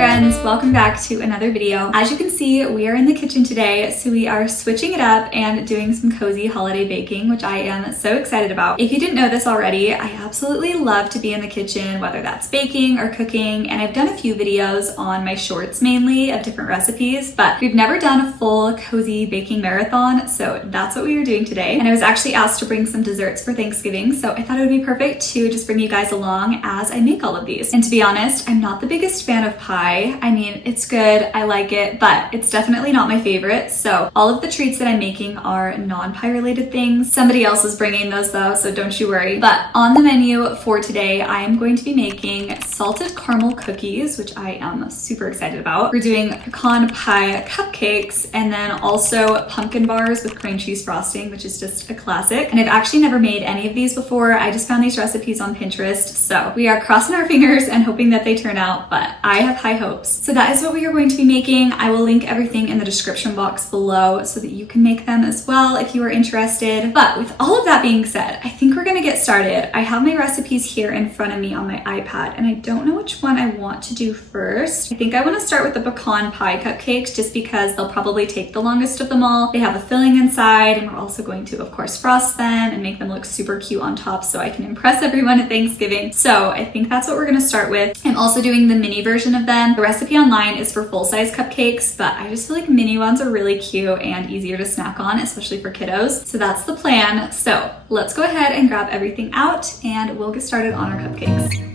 friends, welcome back to another video. As you can see, we are in the kitchen today, so we are switching it up and doing some cozy holiday baking, which I am so excited about. If you didn't know this already, I absolutely love to be in the kitchen, whether that's baking or cooking, and I've done a few videos on my shorts mainly of different recipes, but we've never done a full cozy baking marathon, so that's what we are doing today. And I was actually asked to bring some desserts for Thanksgiving, so I thought it would be perfect to just bring you guys along as I make all of these. And to be honest, I'm not the biggest fan of pie. I mean, it's good, I like it, but it's definitely not my favorite. So all of the treats that I'm making are non-pie related things. Somebody else is bringing those though, so don't you worry. But on the menu for today, I am going to be making salted caramel cookies, which I am super excited about. We're doing pecan pie cupcakes, and then also pumpkin bars with cream cheese frosting, which is just a classic. And I've actually never made any of these before. I just found these recipes on Pinterest. So we are crossing our fingers and hoping that they turn out, but I have high hopes. So that is what we are going to be making. I will link everything in the description box below so that you can make them as well if you are interested. But with all of that being said, I think we're gonna get started. I have my recipes here in front of me on my iPad, and I don't know which one I want to do first. I think I want to start with the pecan pie cupcakes just because they'll probably take the longest of them all. They have a filling inside, and we're also going to, of course, frost them and make them look super cute on top so I can impress everyone at Thanksgiving. So I think that's what we're gonna start with. I'm also doing the mini version of them. The recipe online is for full-size cupcakes, but I just feel like mini ones are really cute and easier to snack on, especially for kiddos. So that's the plan. So let's go ahead and grab everything out and we'll get started on our cupcakes.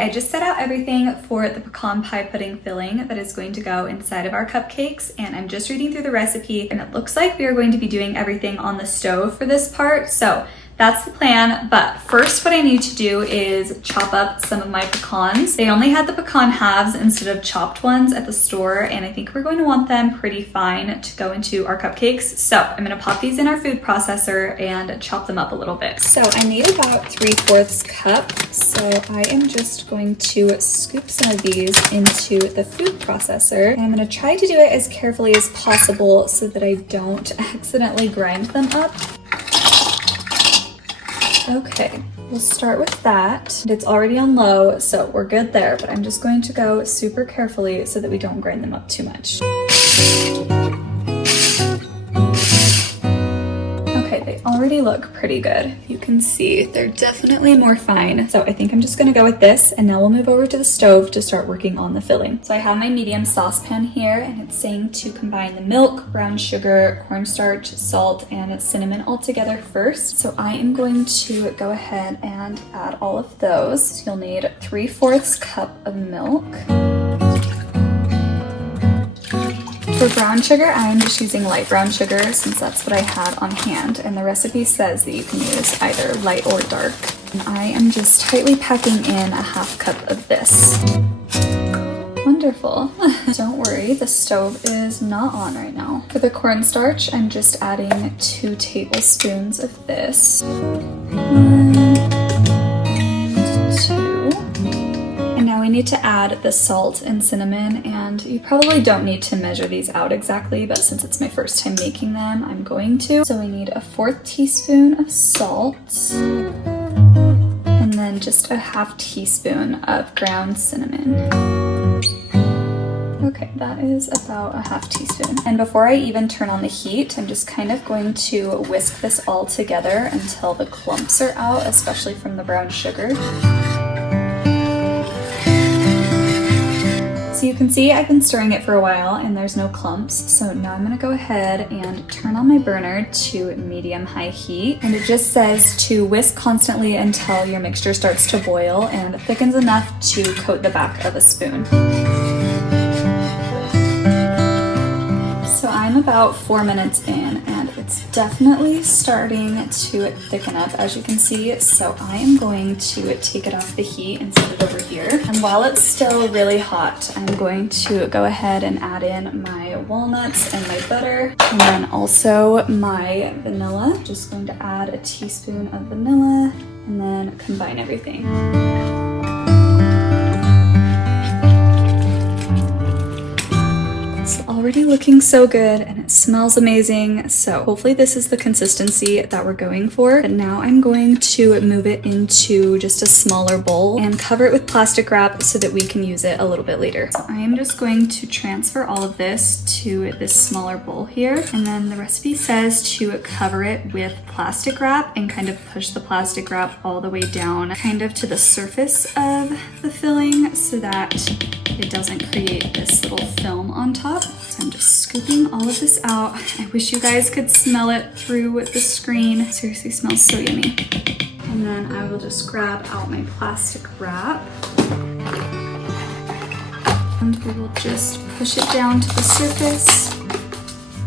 I just set out everything for the pecan pie pudding filling that is going to go inside of our cupcakes, and I'm just reading through the recipe, and it looks like we are going to be doing everything on the stove for this part. So that's the plan, but first what I need to do is chop up some of my pecans. They only had the pecan halves instead of chopped ones at the store, and I think we're going to want them pretty fine to go into our cupcakes. So I'm gonna pop these in our food processor and chop them up a little bit. So I need about 3/4 cup, so I am just going to scoop some of these into the food processor, and I'm gonna try to do it as carefully as possible so that I don't accidentally grind them up. Okay, we'll start with that. It's already on low, so we're good there, but I'm just going to go super carefully so that we don't grind them up too much. Okay, they already look pretty good. You can see they're definitely more fine. So I think I'm just gonna go with this, and now we'll move over to the stove to start working on the filling. So I have my medium saucepan here, and it's saying to combine the milk, brown sugar, cornstarch, salt, and cinnamon all together first. So I am going to go ahead and add all of those. So you'll need 3/4 cup of milk. For brown sugar, I'm just using light brown sugar since that's what I had on hand, and the recipe says that you can use either light or dark. And I am just tightly packing in a 1/2 cup of this. Wonderful. Don't worry, the stove is not on right now. For the cornstarch, I'm just adding 2 tablespoons of this. 1 and 2. And now we need to add the salt and cinnamon, and you probably don't need to measure these out exactly, but since it's my first time making them, I'm going to. So we need a 1/4 teaspoon of salt, and then just a 1/2 teaspoon of ground cinnamon. Okay, that is about a 1/2 teaspoon. And before I even turn on the heat, I'm just kind of going to whisk this all together until the clumps are out, especially from the brown sugar. So you can see I've been stirring it for a while and there's no clumps. So now I'm gonna go ahead and turn on my burner to medium-high heat. And it just says to whisk constantly until your mixture starts to boil and thickens enough to coat the back of a spoon. So I'm about 4 minutes in, and it's definitely starting to thicken up, as you can see. So I am going to take it off the heat and set it over here. And while it's still really hot, I'm going to go ahead and add in my walnuts and my butter, and then also my vanilla. Just going to add a teaspoon of vanilla and then combine everything. already looking so good and it smells amazing. So hopefully this is the consistency that we're going for. But now I'm going to move it into just a smaller bowl and cover it with plastic wrap so that we can use it a little bit later. So I am just going to transfer all of this to this smaller bowl here. And then the recipe says to cover it with plastic wrap and kind of push the plastic wrap all the way down kind of to the surface of the filling so that it doesn't create this little film on top. So I'm just scooping all of this out. I wish you guys could smell it through the screen. It seriously smells so yummy. And then I will just grab out my plastic wrap. And we will just push it down to the surface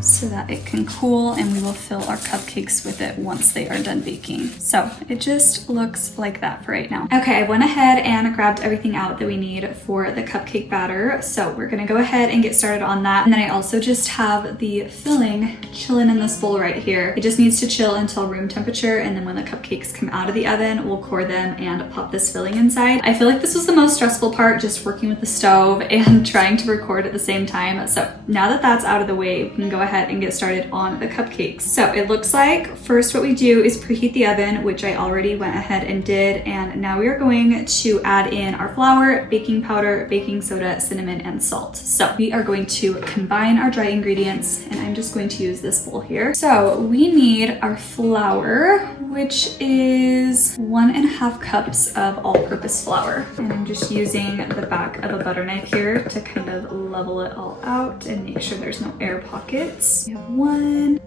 so that it can cool, and we will fill our cupcakes with it once they are done baking. So it just looks like that for right now. Okay, I went ahead and grabbed everything out that we need for the cupcake batter. So we're gonna go ahead and get started on that. And then I also just have the filling chilling in this bowl right here. It just needs to chill until room temperature, and then when the cupcakes come out of the oven, we'll core them and pop this filling inside. I feel like this was the most stressful part, just working with the stove and trying to record at the same time. So now that that's out of the way, we can go ahead and get started on the cupcakes. So it looks like first what we do is preheat the oven, which I already went ahead and did. And now we are going to add in our flour, baking powder, baking soda, cinnamon, and salt. So we are going to combine our dry ingredients, and I'm just going to use this bowl here. So we need our flour, which is 1.5 cups of all-purpose flour. And I'm just using the back of a butter knife here to kind of level it all out and make sure there's no air pockets. We have 1.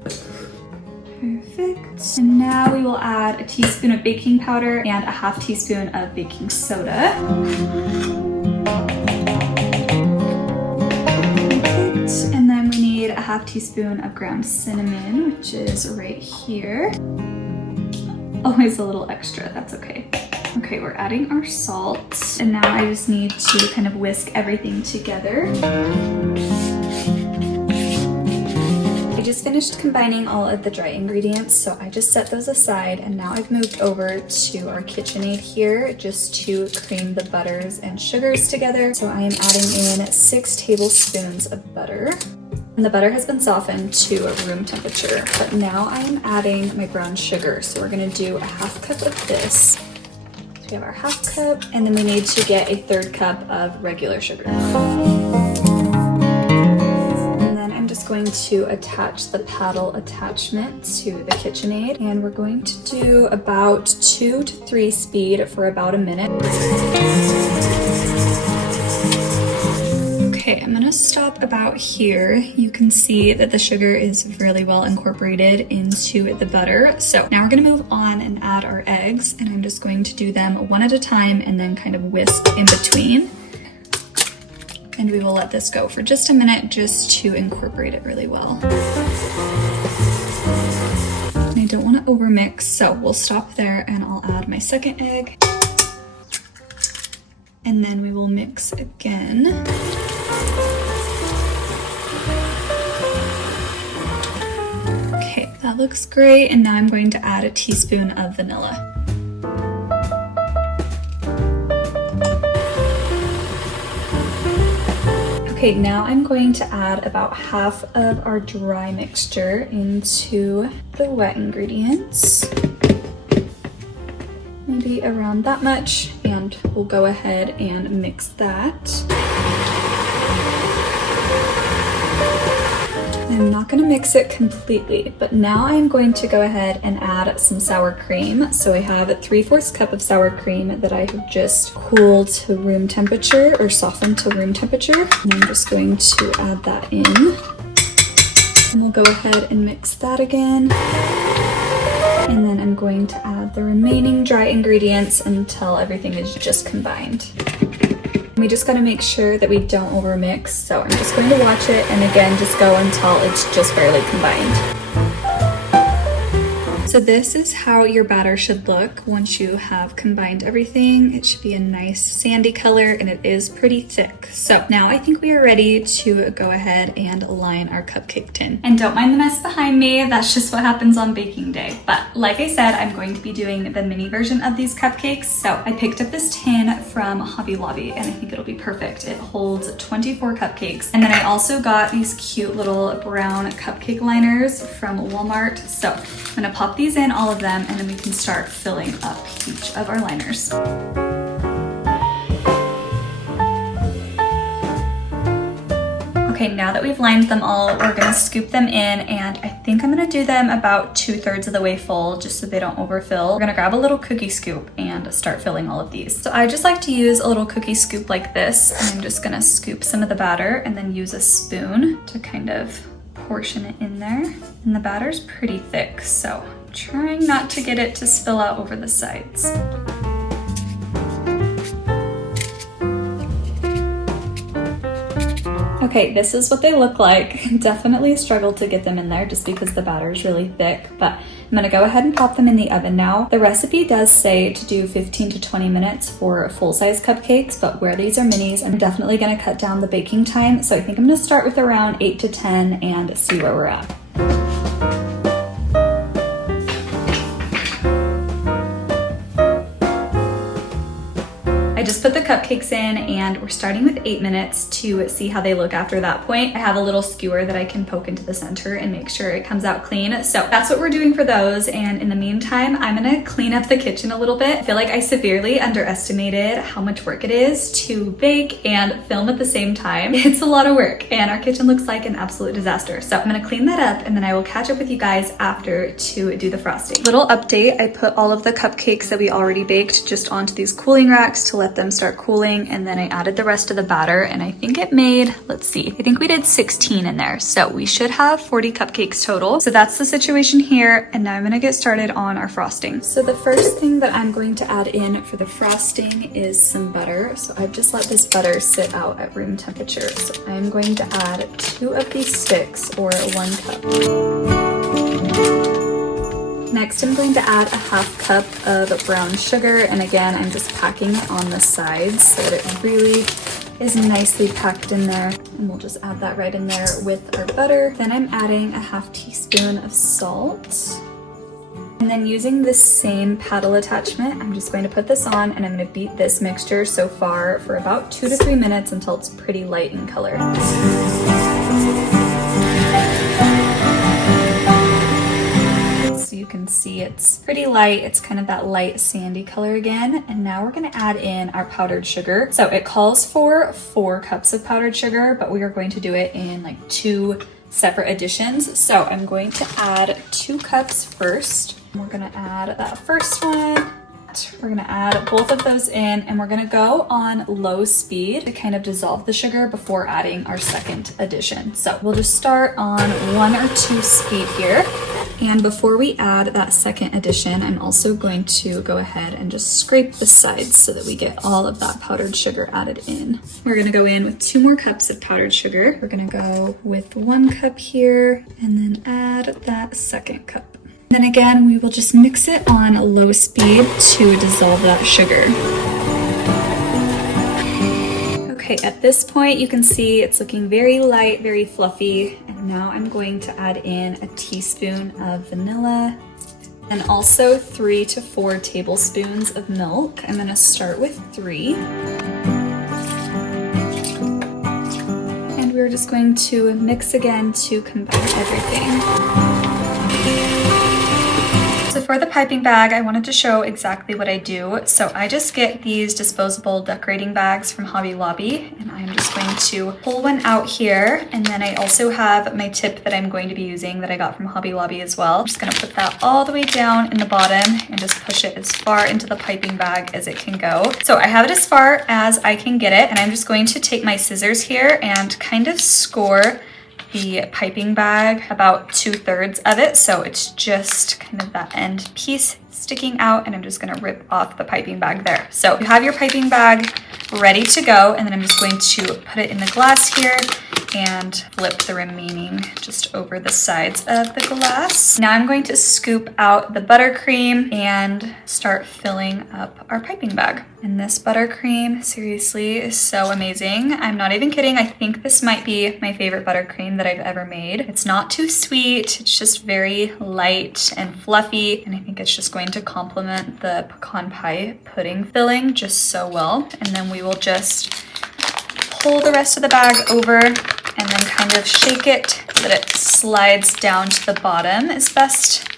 Perfect. And now we will add a teaspoon of baking powder and a 1/2 teaspoon of baking soda. Perfect. And then we need a 1/2 teaspoon of ground cinnamon, which is right here. Always a little extra, that's okay. Okay, we're adding our salt. And now I just need to kind of whisk everything together. I just finished combining all of the dry ingredients, so I just set those aside, and now I've moved over to our KitchenAid here just to cream the butters and sugars together. So I am adding in 6 tablespoons of butter. And the butter has been softened to room temperature, but now I am adding my brown sugar. So we're gonna do a 1/2 cup of this. So we have our 1/2 cup, and then we need to get a 1/3 cup of regular sugar. Going to attach the paddle attachment to the KitchenAid, and we're going to do about 2 to 3 speed for about a minute. Okay, I'm gonna stop about here. You can see that the sugar is really well incorporated into the butter. So now we're gonna move on and add our eggs, and I'm just going to do them one at a time and then kind of whisk in between. And we will let this go for just a minute just to incorporate it really well. And I don't want to overmix, so we'll stop there and I'll add my second egg. And then we will mix again. Okay, that looks great. And now I'm going to add a teaspoon of vanilla. Okay, now I'm going to add about 1/2 of our dry mixture into the wet ingredients. Maybe around that much, and we'll go ahead and mix that. I'm not going to mix it completely, but now I'm going to go ahead and add some sour cream. So I have a 3/4 cup of sour cream that I have just cooled to room temperature, or softened to room temperature. And I'm just going to add that in. And we'll go ahead and mix that again. And then I'm going to add the remaining dry ingredients until everything is just combined. We just gotta make sure that we don't overmix, so I'm just going to watch it and again just go until it's just barely combined. So this is how your batter should look once you have combined everything. It should be a nice sandy color and it is pretty thick. So now I think we are ready to go ahead and line our cupcake tin. And don't mind the mess behind me, that's just what happens on baking day. But like I said, I'm going to be doing the mini version of these cupcakes. So I picked up this tin from Hobby Lobby and I think it'll be perfect. It holds 24 cupcakes. And then I also got these cute little brown cupcake liners from Walmart. So I'm gonna pop these in, all of them, and then we can start filling up each of our liners. Okay, now that we've lined them all, we're gonna scoop them in, and I think I'm gonna do them about 2/3 of the way full just so they don't overfill. We're gonna grab a little cookie scoop and start filling all of these. So I just like to use a little cookie scoop like this, and I'm just gonna scoop some of the batter and then use a spoon to kind of portion it in there. And the batter's pretty thick, so I'm trying not to get it to spill out over the sides. Okay, this is what they look like. Definitely struggled to get them in there just because the batter is really thick, but I'm gonna go ahead and pop them in the oven now. The recipe does say to do 15 to 20 minutes for full-size cupcakes, but where these are minis, I'm definitely gonna cut down the baking time. So I think I'm gonna start with around 8 to 10 and see where we're at. I just put the cupcakes in and we're starting with 8 minutes to see how they look after that point. I have a little skewer that I can poke into the center and make sure it comes out clean. So that's what we're doing for those. And in the meantime, I'm gonna clean up the kitchen a little bit. I feel like I severely underestimated how much work it is to bake and film at the same time. It's a lot of work and our kitchen looks like an absolute disaster. So I'm gonna clean that up and then I will catch up with you guys after to do the frosting. Little update, I put all of the cupcakes that we already baked just onto these cooling racks to let them start cooling, and then I added the rest of the batter and I think it made, let's see, I think we did 16 in there. So we should have 40 cupcakes total. So that's the situation here, and now I'm gonna get started on our frosting. So the first thing that I'm going to add in for the frosting is some butter. So I've just let this butter sit out at room temperature. So I'm going to add 2 of these sticks, or 1 cup. Next, I'm going to add a 1/2 cup of brown sugar, and again, I'm just packing it on the sides so that it really is nicely packed in there. And we'll just add that right in there with our butter. Then I'm adding a 1/2 teaspoon of salt. And then using this same paddle attachment, I'm just going to put this on and I'm going to beat this mixture so far for about 2 to 3 minutes until it's pretty light in color. So you can see it's pretty light. It's kind of that light sandy color again. And now we're gonna add in our powdered sugar. So it calls for 4 cups of powdered sugar, but we are going to do it in like 2 separate additions. So I'm going to add 2 cups first. We're gonna add that first one. We're gonna add both of those in and we're gonna go on low speed to kind of dissolve the sugar before adding our second addition. So we'll just start on 1 or 2 speed here. And before we add that second addition, I'm also going to go ahead and just scrape the sides so that we get all of that powdered sugar added in. We're gonna go in with 2 more cups of powdered sugar. We're gonna go with 1 cup here and then add that second cup. Then again, we will just mix it on low speed to dissolve that sugar. Okay, at this point you can see it's looking very light, very fluffy. And now I'm going to add in a teaspoon of vanilla and also 3 to 4 tablespoons of milk. I'm gonna start with 3. And we're just going to mix again to combine everything. So for the piping bag, I wanted to show exactly what I do. So I just get these disposable decorating bags from Hobby Lobby, and I'm just going to pull one out here. And then I also have my tip that I'm going to be using that I got from Hobby Lobby as well. I'm just gonna put that all the way down in the bottom and just push it as far into the piping bag as it can go. So I have it as far as I can get it, and I'm just going to take my scissors here and kind of score the piping bag about 2/3 of it, so it's just kind of that end piece sticking out, and I'm just gonna rip off the piping bag there. So you have your piping bag ready to go, and then I'm just going to put it in the glass here and flip the remaining just over the sides of the glass. Now I'm going to scoop out the buttercream and start filling up our piping bag. And this buttercream seriously is so amazing. I'm not even kidding. I think this might be my favorite buttercream that I've ever made. It's not too sweet. It's just very light and fluffy. And I think it's just going to complement the pecan pie pudding filling just so well. And then we will just pull the rest of the bag over and then kind of shake it so that it slides down to the bottom as best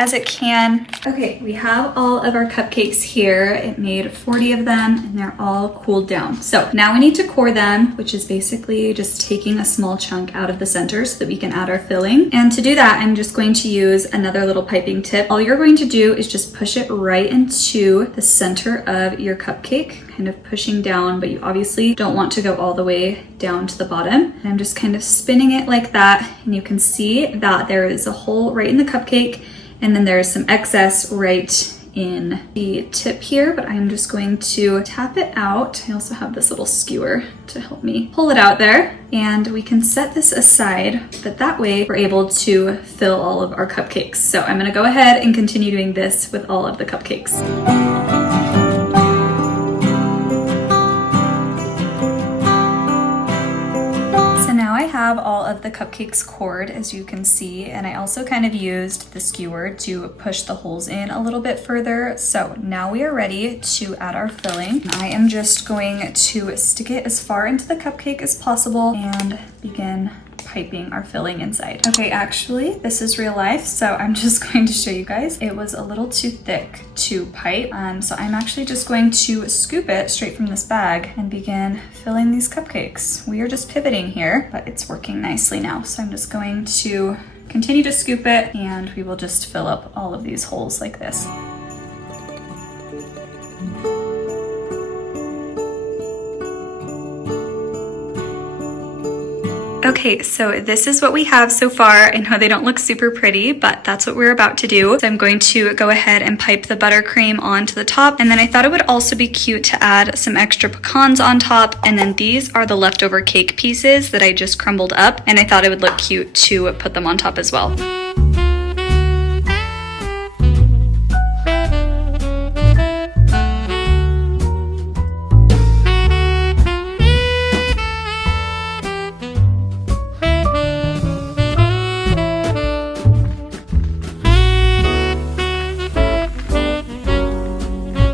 as it can. Okay, we have all of our cupcakes here. It made 40 of them and they're all cooled down. So now we need to core them, which is basically just taking a small chunk out of the center so that we can add our filling. And to do that, I'm just going to use another little piping tip. All you're going to do is just push it right into the center of your cupcake, kind of pushing down, but you obviously don't want to go all the way down to the bottom. And I'm just kind of spinning it like that, and you can see that there is a hole right in the cupcake, and then there's some excess right in the tip here, but I'm just going to tap it out. I also have this little skewer to help me pull it out there, and we can set this aside, but that way we're able to fill all of our cupcakes. So I'm gonna go ahead and continue doing this with all of the cupcakes. Have all of the cupcakes cored, as you can see, and I also kind of used the skewer to push the holes in a little bit further. So now we are ready to add our filling. I am just going to stick it as far into the cupcake as possible and begin piping our filling inside. Okay, actually, this is real life, so I'm just going to show you guys. It was a little too thick to pipe, so I'm actually just going to scoop it straight from this bag and begin filling these cupcakes. We are just pivoting here, but it's working nicely now. So I'm just going to continue to scoop it, and we will just fill up all of these holes like this. Okay, so this is what we have so far. I know they don't look super pretty, but that's what we're about to do. So I'm going to go ahead and pipe the buttercream onto the top. And then I thought it would also be cute to add some extra pecans on top. And then these are the leftover cake pieces that I just crumbled up. And I thought it would look cute to put them on top as well.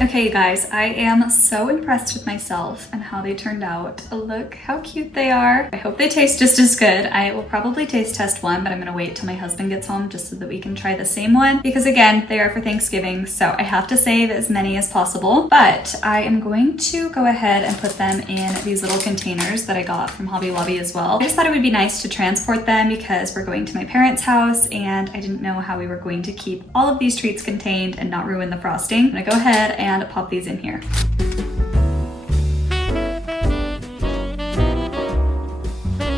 Okay guys, I am so impressed with myself and how they turned out. Look how cute they are. I hope they taste just as good. I will probably taste test one, but I'm gonna wait till my husband gets home just so that we can try the same one, because again, they are for Thanksgiving, so I have to save as many as possible. But I am going to go ahead and put them in these little containers that I got from Hobby Lobby as well. I just thought it would be nice to transport them because we're going to my parents' house and I didn't know how we were going to keep all of these treats contained and not ruin the frosting. I'm gonna go ahead and pop these in here.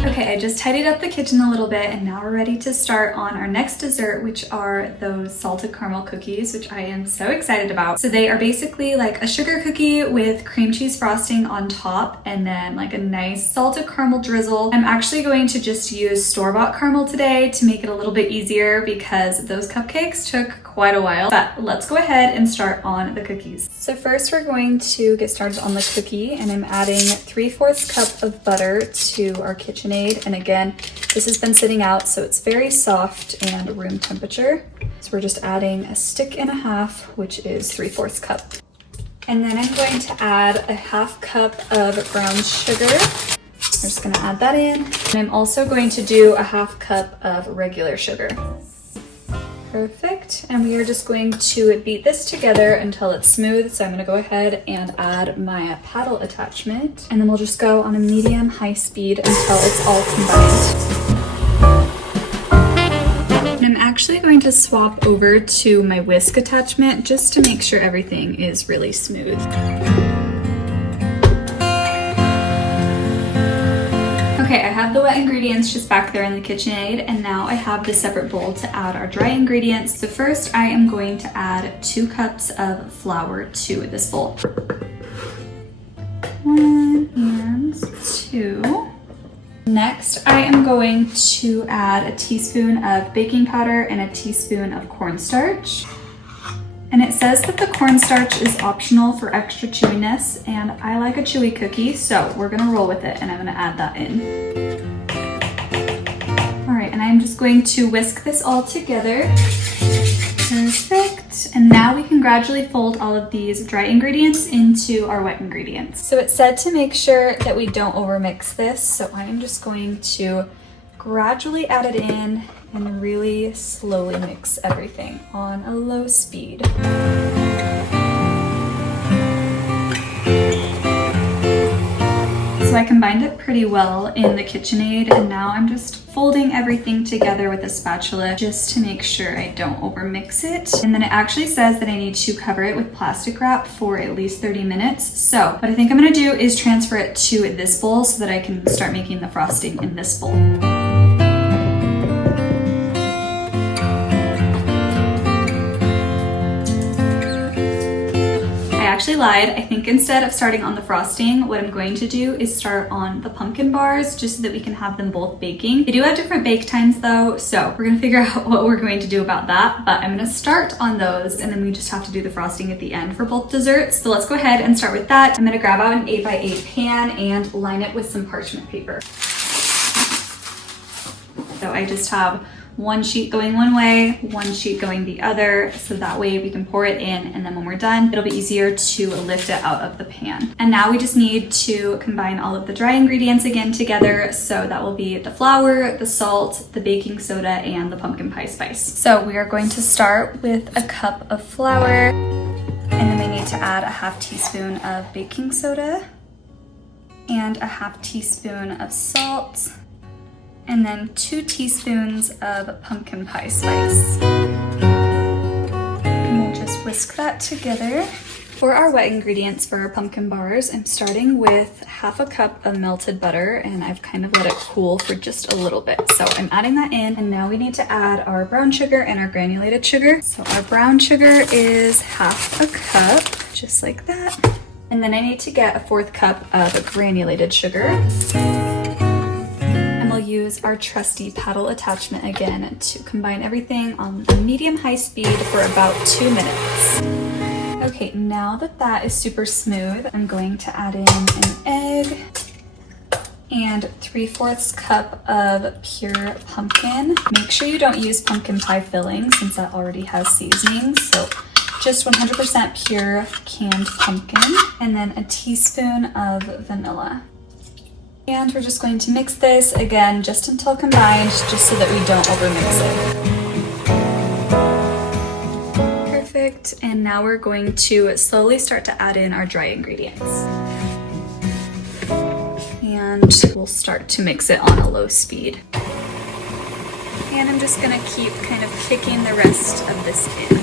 Okay, I just tidied up the kitchen a little bit and now we're ready to start on our next dessert, which are those salted caramel cookies, which I am so excited about. So they are basically like a sugar cookie with cream cheese frosting on top and then like a nice salted caramel drizzle. I'm actually going to just use store-bought caramel today to make it a little bit easier because those cupcakes took quite a while. But let's go ahead and start on the cookies. So first we're going to get started on the cookie, and I'm adding 3/4 cup of butter to our KitchenAid. And again, this has been sitting out, so it's very soft and room temperature. So we're just adding a stick and a half, which is 3/4 cup. And then I'm going to add a 1/2 cup of brown sugar. I'm just gonna add that in. And I'm also going to do a 1/2 cup of regular sugar. Perfect. And we are just going to beat this together until it's smooth. So I'm going to go ahead and add my paddle attachment, and then we'll just go on a medium-high speed until it's all combined. And I'm actually going to swap over to my whisk attachment just to make sure everything is really smooth. Okay, I have the wet ingredients just back there in the KitchenAid, and now I have this separate bowl to add our dry ingredients. So first I am going to add 2 cups of flour to this bowl. 1 and 2. Next, I am going to add a teaspoon of baking powder and a teaspoon of cornstarch. And it says that the cornstarch is optional for extra chewiness, and I like a chewy cookie, so we're gonna roll with it and I'm gonna add that in. All right, and I'm just going to whisk this all together. Perfect. And now we can gradually fold all of these dry ingredients into our wet ingredients. So it said to make sure that we don't overmix this, so I'm just going to gradually add it in and really slowly mix everything on a low speed. So I combined it pretty well in the KitchenAid, and now I'm just folding everything together with a spatula just to make sure I don't overmix it. And then it actually says that I need to cover it with plastic wrap for at least 30 minutes. So what I think I'm gonna do is transfer it to this bowl so that I can start making the frosting in this bowl. I actually lied. I think instead of starting on the frosting, what I'm going to do is start on the pumpkin bars just so that we can have them both baking. They do have different bake times though, so we're gonna figure out what we're going to do about that, but I'm gonna start on those and then we just have to do the frosting at the end for both desserts. So let's go ahead and start with that. I'm gonna grab out an 8x8 pan and line it with some parchment paper. So I just have 1 sheet going one way, 1 sheet going the other, so that way we can pour it in, and then when we're done, it'll be easier to lift it out of the pan. And now we just need to combine all of the dry ingredients again together, so that will be the flour, the salt, the baking soda, and the pumpkin pie spice. So we are going to start with a cup of flour, and then we need to add a 1/2 teaspoon of baking soda, and a 1/2 teaspoon of salt, and then 2 teaspoons of pumpkin pie spice. And we'll just whisk that together. For our wet ingredients for our pumpkin bars, I'm starting with 1/2 cup of melted butter, and I've kind of let it cool for just a little bit. So I'm adding that in, and now we need to add our brown sugar and our granulated sugar. So our brown sugar is 1/2 cup, just like that. And then I need to get a 1/4 cup of granulated sugar. We'll use our trusty paddle attachment again to combine everything on the medium-high speed for about 2 minutes. Okay, now that that is super smooth, I'm going to add in an egg and 3/4 cup of pure pumpkin. Make sure you don't use pumpkin pie filling since that already has seasoning, so just 100% pure canned pumpkin, and then a teaspoon of vanilla. And we're just going to mix this again just until combined, just so that we don't overmix it. Perfect, and now we're going to slowly start to add in our dry ingredients. And we'll start to mix it on a low speed. And I'm just gonna keep kind of kicking the rest of this in.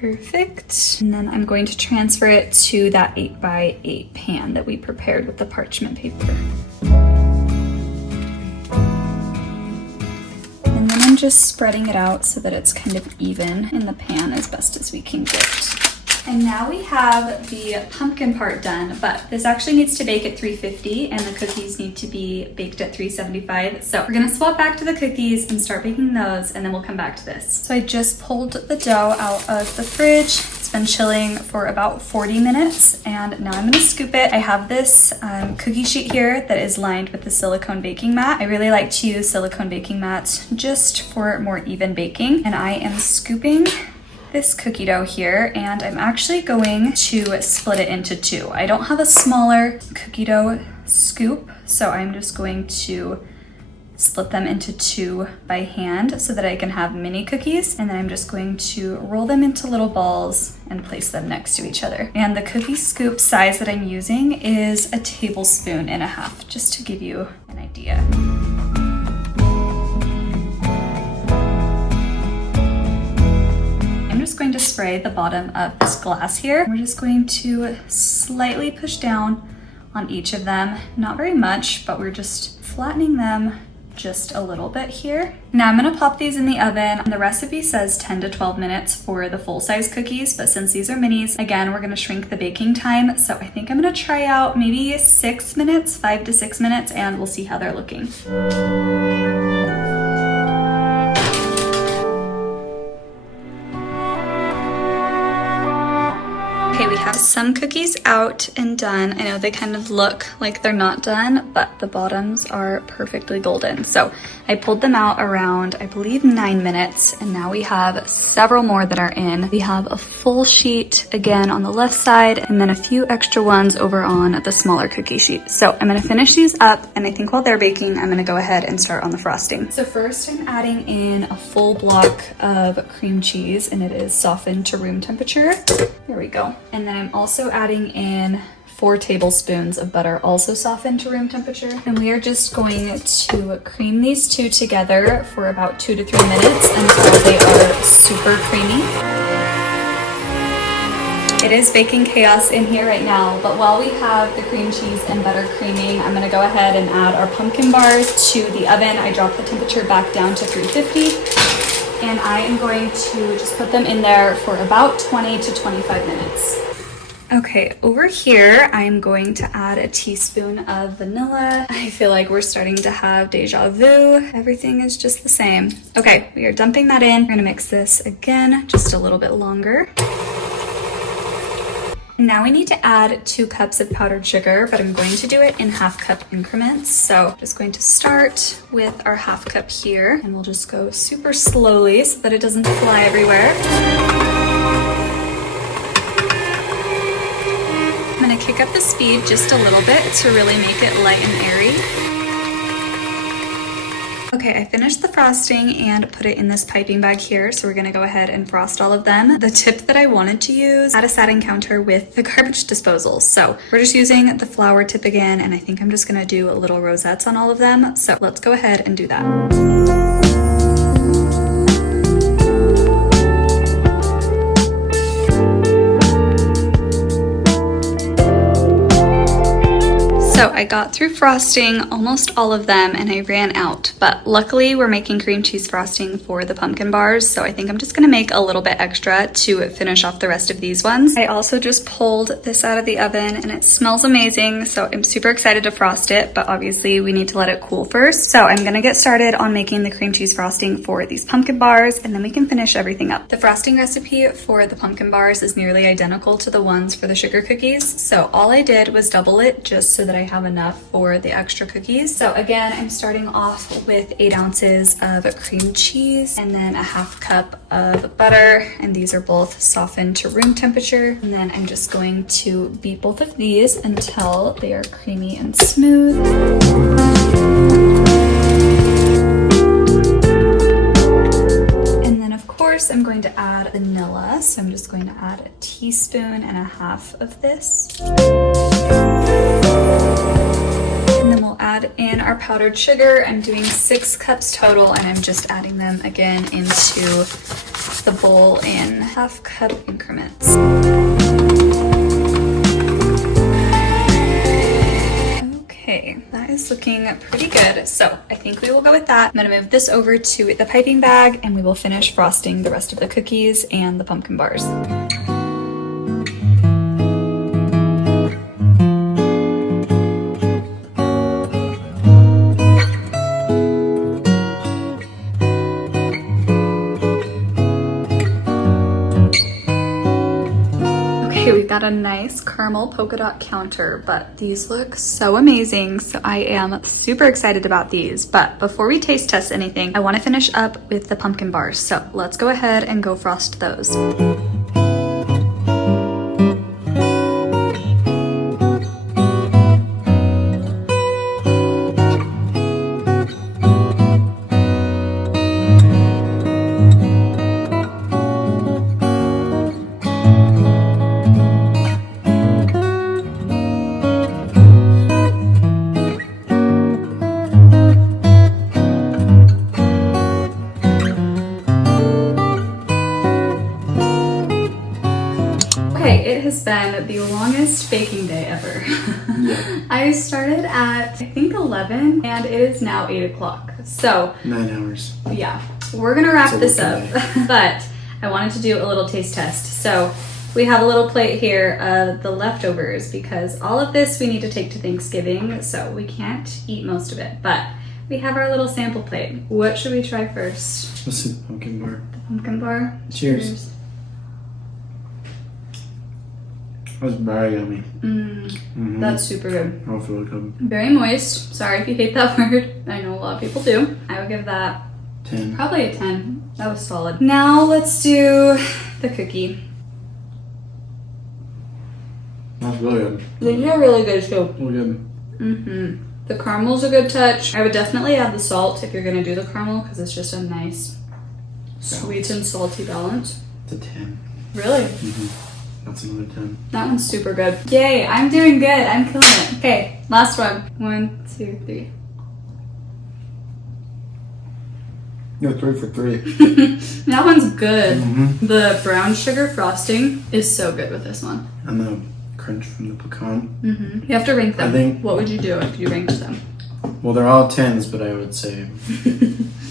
Perfect. And then I'm going to transfer it to that 8x8 pan that we prepared with the parchment paper. And then I'm just spreading it out so that it's kind of even in the pan as best as we can get. And now we have the pumpkin part done, but this actually needs to bake at 350 and the cookies need to be baked at 375. So we're gonna swap back to the cookies and start baking those, and then we'll come back to this. So I just pulled the dough out of the fridge. It's been chilling for about 40 minutes, and now I'm gonna scoop it. I have this cookie sheet here that is lined with the silicone baking mat. I really like to use silicone baking mats just for more even baking, and I am scooping this cookie dough here, and I'm actually going to split it into 2. I don't have a smaller cookie dough scoop, so I'm just going to split them into 2 by hand so that I can have mini cookies, and then I'm just going to roll them into little balls and place them next to each other. And the cookie scoop size that I'm using is 1.5 tablespoons, just to give you an idea. Going to spray the bottom of this glass here. We're just going to slightly push down on each of them. Not very much, but we're just flattening them just a little bit here. Now I'm gonna pop these in the oven. The recipe says 10 to 12 minutes for the full-size cookies, but since these are minis, again, we're gonna shrink the baking time. So I think I'm gonna try out maybe 6 minutes, 5 to 6 minutes, and we'll see how they're looking. Okay, we have some cookies out and done. I know they kind of look like they're not done, but the bottoms are perfectly golden. So I pulled them out around, I believe, 9 minutes, and now we have several more that are in. We have a full sheet again on the left side, and then a few extra ones over on the smaller cookie sheet. So I'm gonna finish these up, and I think while they're baking, I'm gonna go ahead and start on the frosting. So first I'm adding in a full block of cream cheese, and it is softened to room temperature. Here we go. And then I'm also adding in 4 tablespoons of butter, also softened to room temperature. And we are just going to cream these two together for about 2 to 3 minutes until they are super creamy. It is baking chaos in here right now, but while we have the cream cheese and butter creaming, I'm gonna go ahead and add our pumpkin bars to the oven. I dropped the temperature back down to 350. And I am going to just put them in there for about 20 to 25 minutes. Okay, over here, I'm going to add a teaspoon of vanilla. I feel like we're starting to have deja vu. Everything is just the same. Okay, we are dumping that in. We're gonna mix this again, just a little bit longer. Now we need to add 2 cups of powdered sugar, but I'm going to do it in half-cup increments. So I'm just going to start with our half cup here, and we'll just go super slowly so that it doesn't fly everywhere. I'm gonna kick up the speed just a little bit to really make it light and airy. Okay, I finished the frosting and put it in this piping bag here, so we're gonna go ahead and frost all of them. The tip that I wanted to use had a satin counter with the garbage disposal, so we're just using the flower tip again, and I think I'm just gonna do little rosettes on all of them, so let's go ahead and do that. So I got through frosting almost all of them and I ran out, but luckily we're making cream cheese frosting for the pumpkin bars, so I think I'm just gonna make a little bit extra to finish off the rest of these ones. I also just pulled this out of the oven and it smells amazing, so I'm super excited to frost it, but obviously we need to let it cool first. So I'm gonna get started on making the cream cheese frosting for these pumpkin bars, and then we can finish everything up. The frosting recipe for the pumpkin bars is nearly identical to the ones for the sugar cookies, so all I did was double it just so that I have enough for the extra cookies. So again, I'm starting off with 8 ounces of cream cheese and then a half cup of butter, and these are both softened to room temperature. And then I'm just going to beat both of these until they are creamy and smooth. And then of course I'm going to add vanilla, so I'm just going to add a teaspoon and a half of this. And then we'll add in our powdered sugar. I'm doing 6 cups total, and I'm just adding them again into the bowl in half-cup increments. Okay, that is looking pretty good. So I think we will go with that. I'm gonna move this over to the piping bag, and we will finish frosting the rest of the cookies and the pumpkin bars. We've got a nice caramel polka dot counter, but these look so amazing, so I am super excited about these. But before we taste test anything, I want to finish up with the pumpkin bars, so let's go ahead and go frost those. It has been the longest baking day ever. Yeah. I started at, I think 11 and it is now 8 o'clock. So 9 hours. yeah, we're gonna wrap this up, okay. but I wanted to do a little taste test. So we have a little plate here of the leftovers because all of this we need to take to Thanksgiving, so we can't eat most of it, but we have our little sample plate. What should we try first? Let's do the pumpkin bar. The pumpkin bar? Cheers. That's very yummy. That's super good. I feel good. Very moist. Sorry if you hate that word. I know a lot of people do. I would give that 10. probably a 10. That was solid. Now let's do the cookie. That's really good. These are really good too. Really good. The caramel's a good touch. I would definitely add the salt if you're gonna do the caramel because it's just a nice sweet and salty balance. It's a 10. Really? That's another 10. That one's super good. Yay, I'm doing good. I'm killing it. Okay, last one. 1, 2, 3. No, 3 for 3. That one's good. The brown sugar frosting is so good with this one. And the crunch from the pecan. You have to rank them. I think- What would you do if you ranked them? Well, they're all 10s, but I would say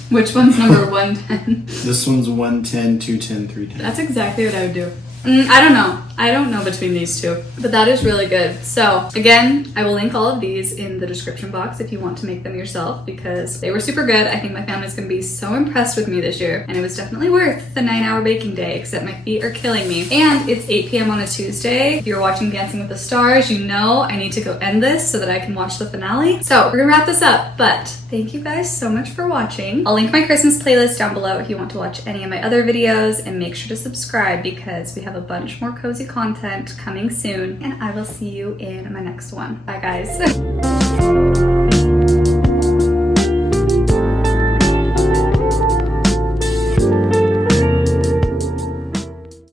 Which one's number 110? this one's 110, 210, 310. That's exactly what I would do. I don't know. I don't know between these two, but that is really good. So again, I will link all of these in the description box if you want to make them yourself because they were super good. I think my family's gonna be so impressed with me this year and it was definitely worth the 9-hour baking day, except my feet are killing me. And it's 8 p.m. on a Tuesday. If you're watching Dancing with the Stars, you know I need to go end this so that I can watch the finale. So we're gonna wrap this up, but thank you guys so much for watching. I'll link my Christmas playlist down below if you want to watch any of my other videos, and make sure to subscribe because we have a bunch more cozy content coming soon, and I will see you in my next one. Bye guys.